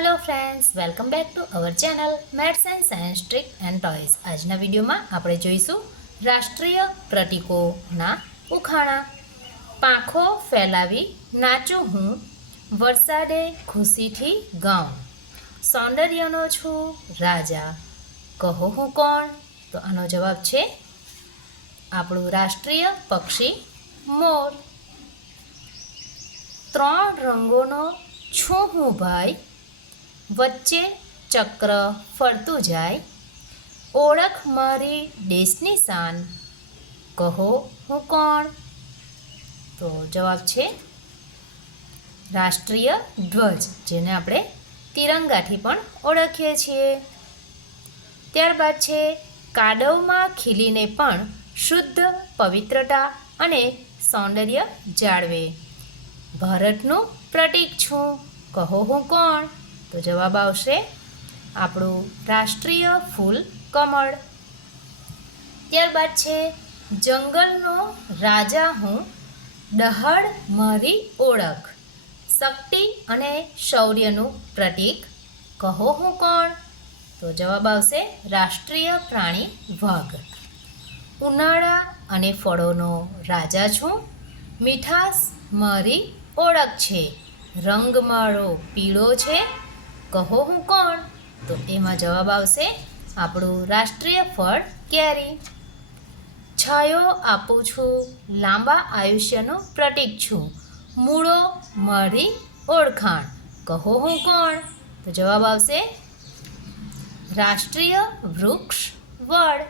Hello friends, welcome back to our channel maths and science trick and toys. આજના વિડીયોમાં આપણે જોઈશું રાષ્ટ્રીય પ્રતીકોના ઉખાણા. પાંખો ફેલાવી નાચું હું, વરસાદે ખુશીથી ગાઉં, સૌંદર્યનો છું રાજા, કહો હું કોણ? તો આનો જવાબ છે આપણું રાષ્ટ્રીય પક્ષી મોર. ત્રણ રંગોનો છું હું ભાઈ, વચ્ચે ચક્ર ફરતું જાય, ઓળખ મારી દેશની શાન, કહો હું કોણ? તો જવાબ છે રાષ્ટ્રીય ધ્વજ, જેને આપણે તિરંગાથી પણ ઓળખીએ છીએ. ત્યારબાદ છે કાદવમાં ખીલીને પણ શુદ્ધ પવિત્રતા અને સૌંદર્ય જાળવે, ભારતનું પ્રતીક છું, કહો હું કોણ? તો જવાબ આવશે આપણું રાષ્ટ્રીય ફૂલ કમળ. ત્યારબાદ છે જંગલનો રાજા હું, દહાડ મારી ઓળખ, શક્તિ અને શૌર્યનું પ્રતીક, કહો હું કોણ? તો જવાબ આવશે રાષ્ટ્રીય પ્રાણી વાઘ. ઉનાળા અને ફળોનો રાજા છું, મીઠાશ મારી ઓળખ છે, રંગ મારો પીળો છે, કહો હું કોણ? તો એમાં જવાબ આવશે આપણું રાષ્ટ્રીય ફળ કેરી. છાયો આપું છું, લાંબા આયુષ્યનું પ્રતીક છું, મૂળો મારી ઓળખાણ, કહો હું કોણ? તો જવાબ આવશે રાષ્ટ્રીય વૃક્ષ વડ.